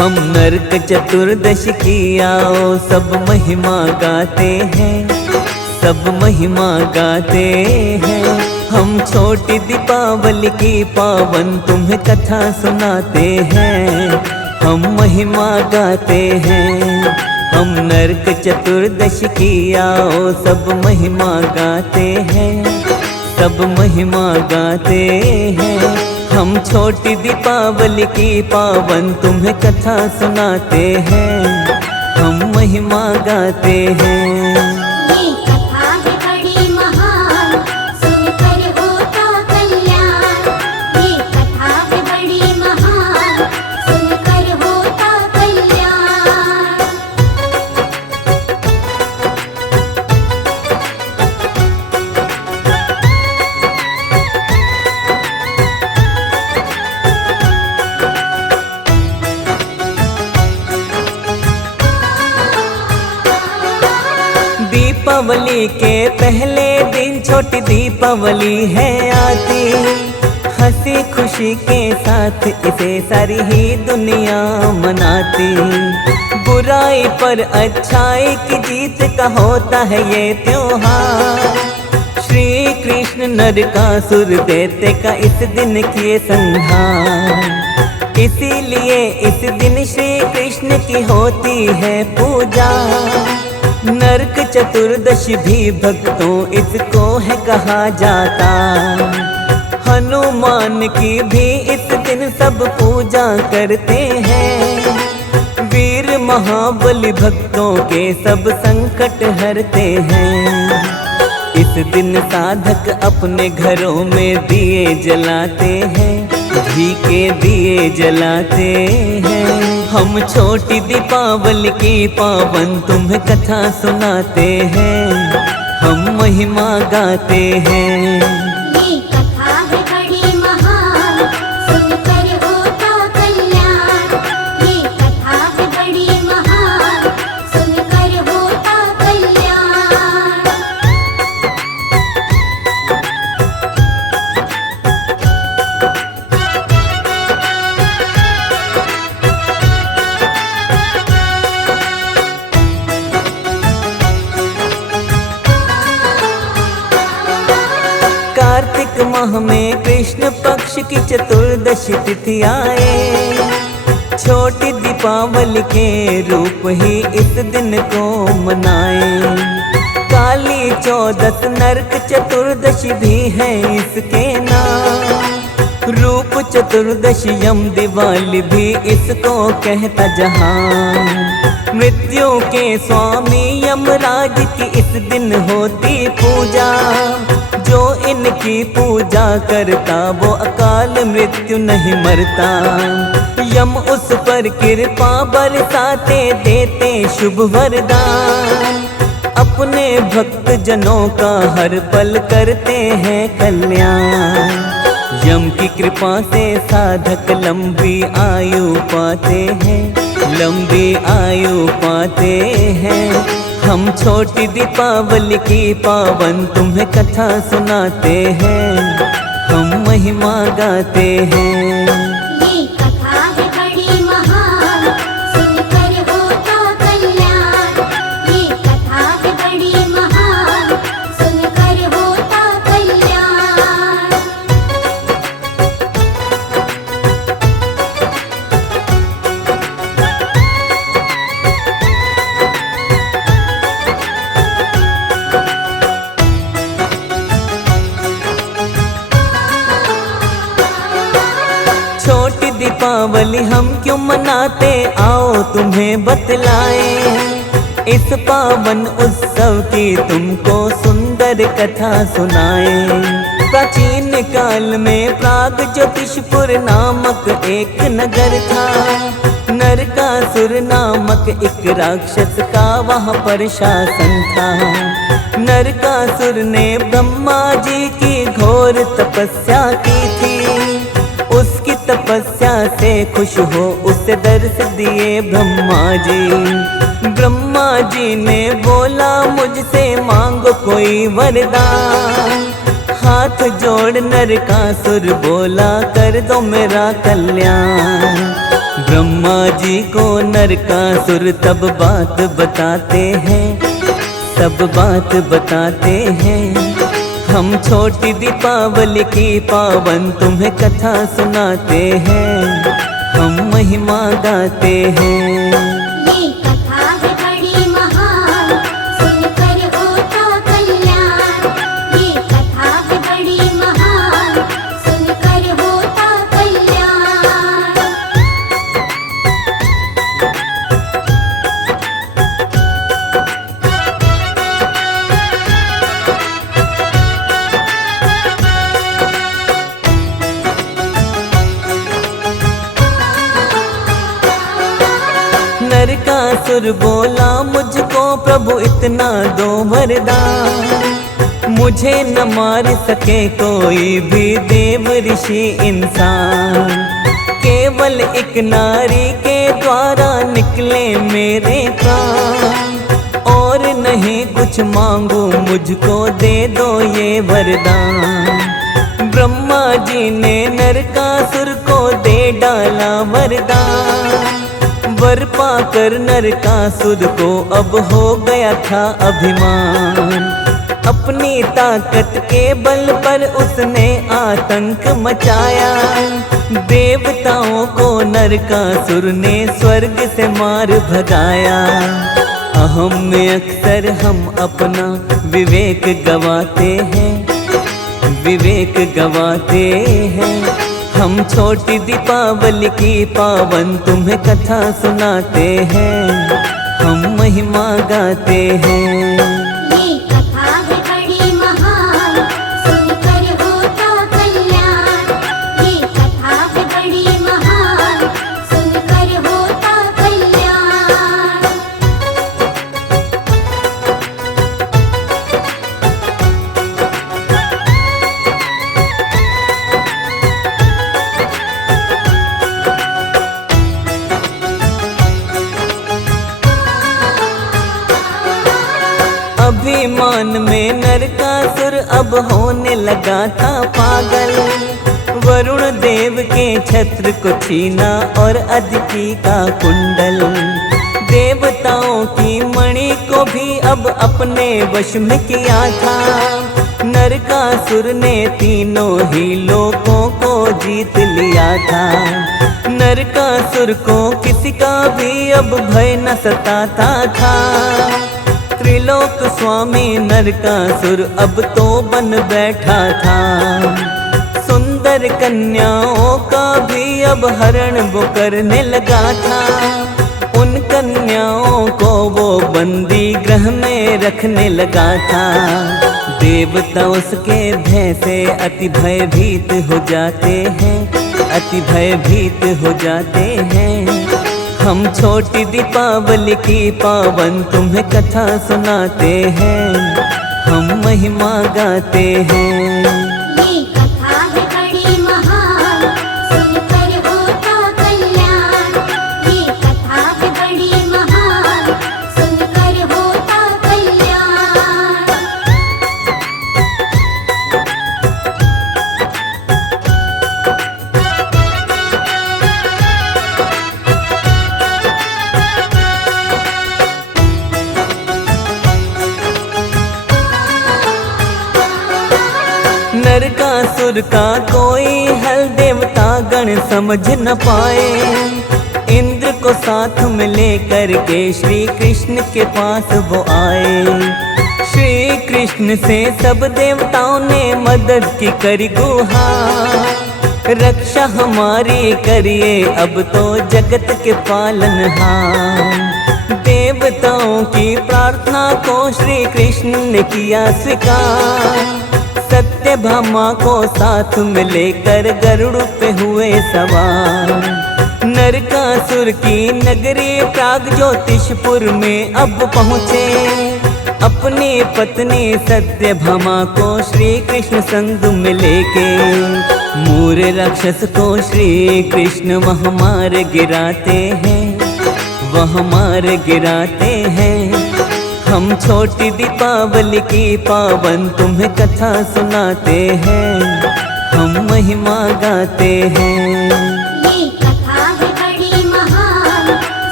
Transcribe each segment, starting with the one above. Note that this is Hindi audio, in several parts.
हम नरक चतुर्दशी की आओ सब महिमा गाते हैं, सब महिमा गाते हैं। हम छोटी दीपावली की पावन तुम्हें कथा सुनाते हैं, हम महिमा गाते हैं। हम नरक चतुर्दशी की आओ सब महिमा गाते हैं, सब महिमा गाते हैं। हम छोटी दीपावली की पावन तुम्हें कथा सुनाते हैं, हम महिमा गाते हैं। ये कथा है बड़ी महान, सुनकर होता कल्याण। ये कथा है बड़ी महान, सुनकर होता कल्याण। दीपावली के पहले दिन छोटी दीपावली है आती, हंसी खुशी के साथ इसे सारी ही दुनिया मनाती। बुराई पर अच्छाई की जीत का होता है ये त्योहार। श्री कृष्ण नरकासुर दैत्य का इस दिन किए संहार, इसीलिए इस दिन श्री कृष्ण की होती है पूजा। नरक चतुर्दशी भी भक्तों इसको है कहा जाता। हनुमान की भी इस दिन सब पूजा करते हैं। वीर महाबली भक्तों के सब संकट हरते हैं। इस दिन साधक अपने घरों में दिए जलाते हैं, घी के दिए जलाते हैं। हम छोटी दीपावली की पावन तुम्हें कथा सुनाते हैं, हम महिमा गाते हैं। ये कथा है बड़ी महान, सुनकर होता कल्याण। ये कथा है बड़ी महान, सुनकर होता कल्याण। कार्तिक माह में कृष्ण पक्ष की चतुर्दशी तिथि आए। छोटी दीपावली के रूप ही इस दिन को मनाए। काली चौदस नरक चतुर्दशी भी है इसके नाम। रूप चतुर्दशी यम दिवाली भी इसको कहता जहां। मृत्यु के स्वामी यमराज की इस दिन होती पूजा। जो इनकी पूजा करता वो अकाल मृत्यु नहीं मरता। यम उस पर कृपा बरसाते देते शुभ वरदान। अपने भक्त जनों का हर पल करते हैं कल्याण। यम की कृपा से साधक लंबी आयु पाते हैं, लंबी आयु पाते हैं। हम छोटी दीपावली की पावन तुम्हें कथा सुनाते हैं, हम महिमा गाते हैं। ये कथा है बड़ी महान, सुनकर होता कल्याण। ये कथा है बड़ी महान, सुनकर होता कल्याण। छोटी दीपावली हम क्यों मनाते आओ तुम्हें बतलाएं। इस पावन उत्सव की तुमको सुंदर कथा सुनाएं। प्राचीन काल में प्राग ज्योतिषपुर नामक एक नगर था। नरकासुर नामक एक राक्षस का वहाँ पर शासन था। नरकासुर ने ब्रह्मा जी की घोर तपस्या की थी। उसकी तपस्या से खुश हो उसे दर्श दिए ब्रह्मा जी। ब्रह्मा जी ने बोला मुझसे मांगो कोई वरदान। हाथ जोड़ नरकासुर बोला कर दो मेरा कल्याण। ब्रह्मा जी को नरकासुर तब बात बताते हैं, सब बात बताते हैं। हम छोटी दीपावली की पावन तुम्हें कथा सुनाते हैं, हम महिमा गाते हैं। ये कथा है बड़ी महान, सुनकर होता कल्याण। ये कथा है बड़ी महान, सुनकर होता कल्याण। नरकासुर बोला मुझको प्रभु इतना दो वरदान, मुझे न मार सके कोई भी देव ऋषि इंसान। केवल एक नारी के द्वारा निकले मेरे प्राण, और नहीं कुछ मांगू मुझको दे दो ये वरदान। ब्रह्मा जी ने नरकासुर को दे डाला वरदान, वर पाकर नरकासुर को अब हो गया था अभिमान। अपनी ताकत के बल पर उसने आतंक मचाया, देवताओं को नरकासुर ने स्वर्ग से मार भगाया। अहम में अक्सर हम अपना विवेक गवाते हैं, विवेक गवाते हैं। हम छोटी दीपावली की पावन तुम्हें कथा सुनाते हैं, हम महिमा गाते हैं। ये कथा है बड़ी महान, सुनकर होता कल्याण। ये कथा है बड़ी महान, सुनकर होता कल्याण। अभिमान में नरकासुर अब होने लगा था पागल, वरुण देव के छत्र को छीना और अदिति का कुंडल। देवताओं की मणि को भी अब अपने वश में किया था, नरकासुर ने तीनों ही लोकों को जीत लिया था। नरकासुर को किसी का भी अब भय न सताता था, त्रिलोक स्वामी नरकासुर अब तो बन बैठा था। सुंदर कन्याओं का भी अब हरण वो करने लगा था, उन कन्याओं को वो बंदी गृह में रखने लगा था। देवता उसके भय से अति भयभीत हो जाते हैं, अति भयभीत हो जाते हैं। हम छोटी दीपावली की पावन तुम्हें कथा सुनाते हैं, हम महिमा गाते हैं। ये कथा है बड़ी महान, सुनकर होता कल्याण। ये कथा है बड़ी महान, सुनकर होता कल्याण। नरकासुर का कोई हल देवता गण समझ न पाए, इंद्र को साथ में लेकर के श्री कृष्ण के पास वो आए। श्री कृष्ण से सब देवताओं ने मदद की करी गुहार, रक्षा हमारी करिए अब तो जगत के पालनहार। देवताओं की प्रार्थना को श्री कृष्ण ने किया स्वीकार, सत्यभामा को साथ में लेकर गरुड़ पे हुए सवार। नरकासुर की नगरी प्राग ज्योतिषपुर में अब पहुँचे, अपनी पत्नी सत्यभामा को श्री कृष्ण संग में लेके। मूर राक्षस को श्री कृष्ण वहाँ मार गिराते हैं, वहाँ मार गिराते हैं। हम छोटी दीपावली की पावन तुम्हें कथा सुनाते हैं, हम महिमा गाते हैं। ये कथा है बड़ी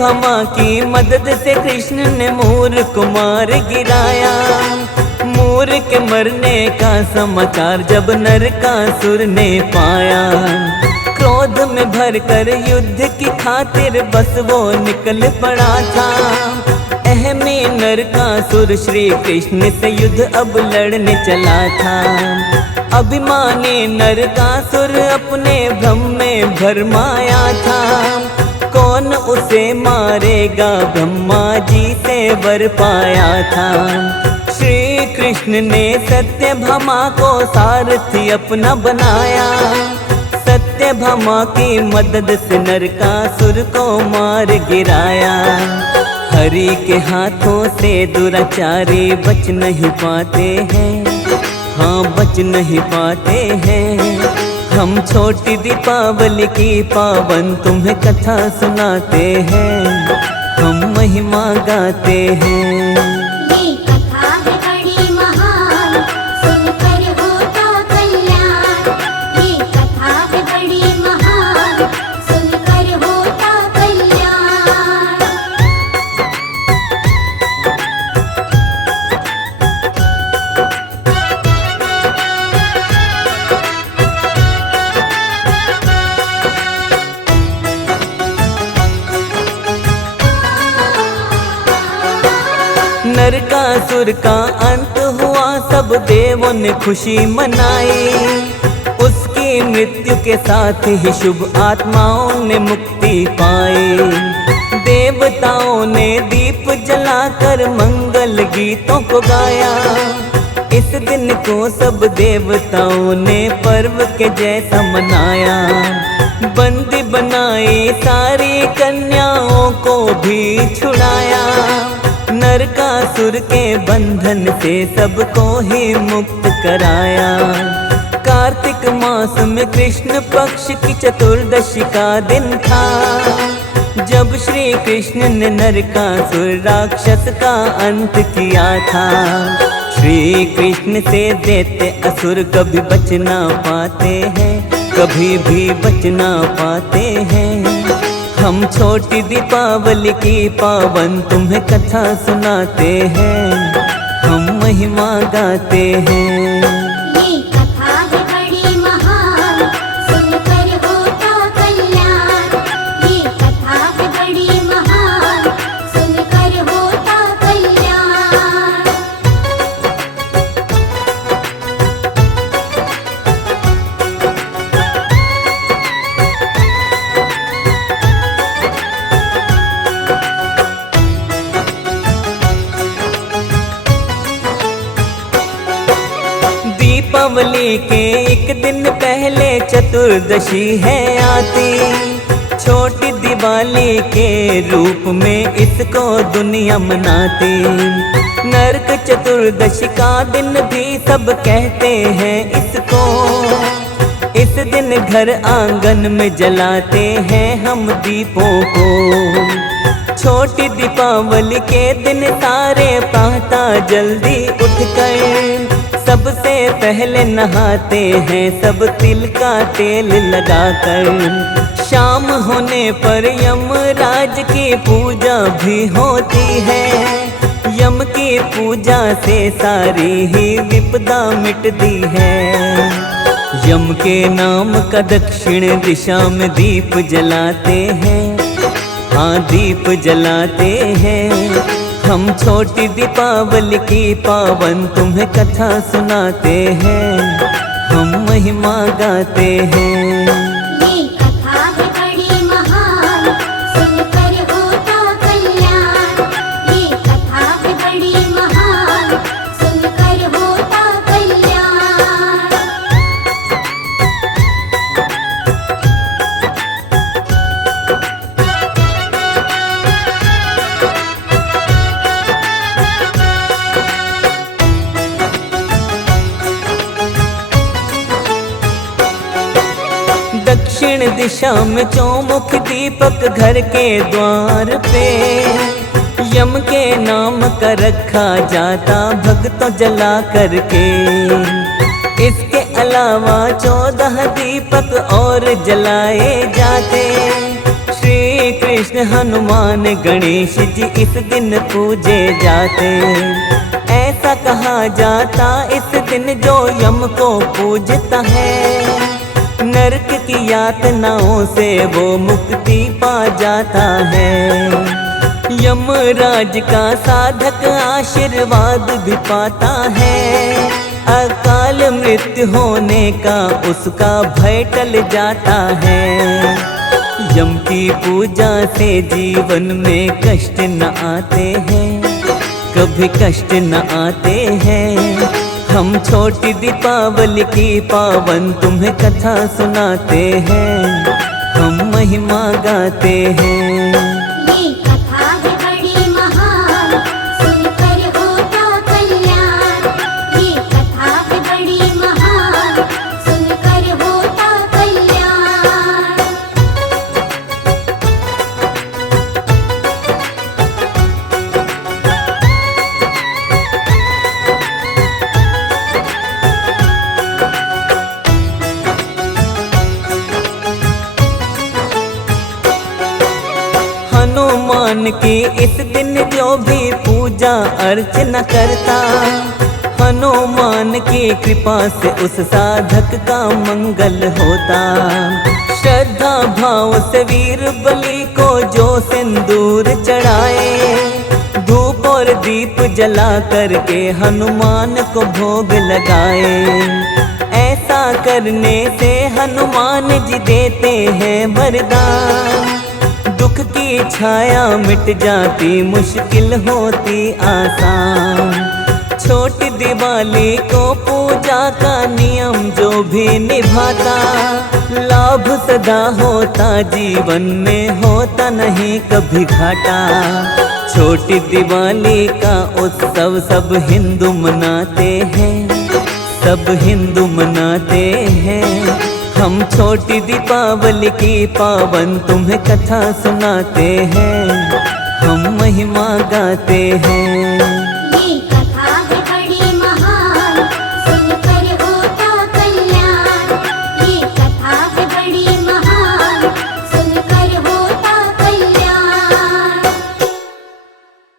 सत्यभामा की मदद से कृष्ण ने मूर कुमार गिराया। मूर के मरने का समाचार जब नरकासुर ने पाया, क्रोध में भरकर युद्ध की खातिर बस वो निकल पड़ा था। अहमी नरकासुर श्री कृष्ण से युद्ध अब लड़ने चला था। अभिमानी नरकासुर अपने भ्रम में भरमाया था, कौन उसे मारेगा ब्रह्मा जी से वर पाया था। श्री कृष्ण ने सत्यभामा को सारथी अपना बनाया, सत्यभामा की मदद से नरकासुर को मार गिराया। हरि के हाथों से दुराचारी बच नहीं पाते हैं, हाँ बच नहीं पाते हैं। हम छोटी दीपावली की पावन तुम्हें कथा सुनाते हैं, हम महिमा गाते हैं। ये कथा है बड़ी महान, सुनकर होता कल्याण। ये कथा है बड़ी महान, सुनकर होता कल्याण। नरकासुर का अंत हुआ, सब देवों ने खुशी मनाई। उसकी मृत्यु के साथ ही शुभ आत्माओं ने मुक्ति पाई। देवताओं ने दीप जलाकर मंगल गीतों को गाया। इस दिन को सब देवताओं ने पर्व के जैसा मनाया। बंदी बनाई सारी कन्याओं को भी छुड़ाया। नरकासुर के बंधन से सबको ही मुक्त कराया। कार्तिक मास में कृष्ण पक्ष की चतुर्दशी का दिन था, जब श्री कृष्ण ने नरकासुर राक्षस का अंत किया था। श्री कृष्ण से दैत्य असुर कभी बच ना पाते हैं, कभी भी बच ना पाते हैं। हम छोटी दीपावली की पावन तुम्हें कथा सुनाते हैं, हम महिमा गाते हैं। ये कथा है बड़ी महान, सुनकर होता कल्याण। ये कथा है बड़ी महान, सुनकर होता कल्याण। दीपावली के एक दिन पहले चतुर्दशी है आती। छोटी दिवाली के रूप में इसको दुनिया मनाती। नरक चतुर्दशी का दिन भी सब कहते हैं इसको। इस दिन घर आंगन में जलाते हैं हम दीपों को। छोटी दीपावली के दिन सारे प्रातः जल्दी उठकर सबसे पहले नहाते हैं सब तिल का तेल लगाकर। शाम होने पर यमराज की पूजा भी होती है। यम की पूजा से सारी ही विपदा मिटती है। यम के नाम का दक्षिण दिशा में दीप जलाते हैं, हाँ दीप जलाते हैं। हम छोटी दीपावली की पावन तुम्हें कथा सुनाते हैं, हम महिमा गाते हैं। ये कथा है बड़ी महान, सुनकर होता कल्याण। ये कथा है बड़ी महान, सुनकर होता कल्याण। दक्षिण दिशा में चौमुख दीपक घर के द्वार पे यम के नाम का रखा जाता भक्तों जला करके। इसके अलावा 14 दीपक और जलाए जाते। श्री कृष्ण कृष्ण हनुमान गणेश जी इस दिन पूजे जाते। ऐसा कहा जाता इस दिन जो यम को पूजता है, नरक की यातनाओं से वो मुक्ति पा जाता है। यमराज का साधक आशीर्वाद भी पाता है, अकाल मृत्यु होने का उसका भय टल जाता है। यम की पूजा से जीवन में कष्ट न आते हैं, कभी कष्ट न आते हैं। हम छोटी दीपावली की पावन तुम्हें कथा सुनाते हैं, हम महिमा गाते हैं। ये कथा है बड़ी महान, सुनकर होता कल्याण। ये कथा है बड़ी महान, सुनकर होता कल्याण। हनुमान की इस दिन जो भी पूजा अर्चना करता, हनुमान की कृपा से उस साधक का मंगल होता। श्रद्धा भाव से वीर बलि को जो सिंदूर चढ़ाए, धूप और दीप जला करके हनुमान को भोग लगाए। ऐसा करने से हनुमान जी देते हैं वरदान, दुख की छाया मिट जाती, मुश्किल होती आसान। छोटी दिवाली को पूजा का नियम जो भी निभाता, लाभ सदा होता जीवन में, होता नहीं कभी घाटा। छोटी दिवाली का उत्सव सब हिंदू मनाते हैं, सब हिंदू मनाते हैं। हम छोटी दीपावली की पावन तुम्हें कथा सुनाते हैं, हम महिमा गाते हैं।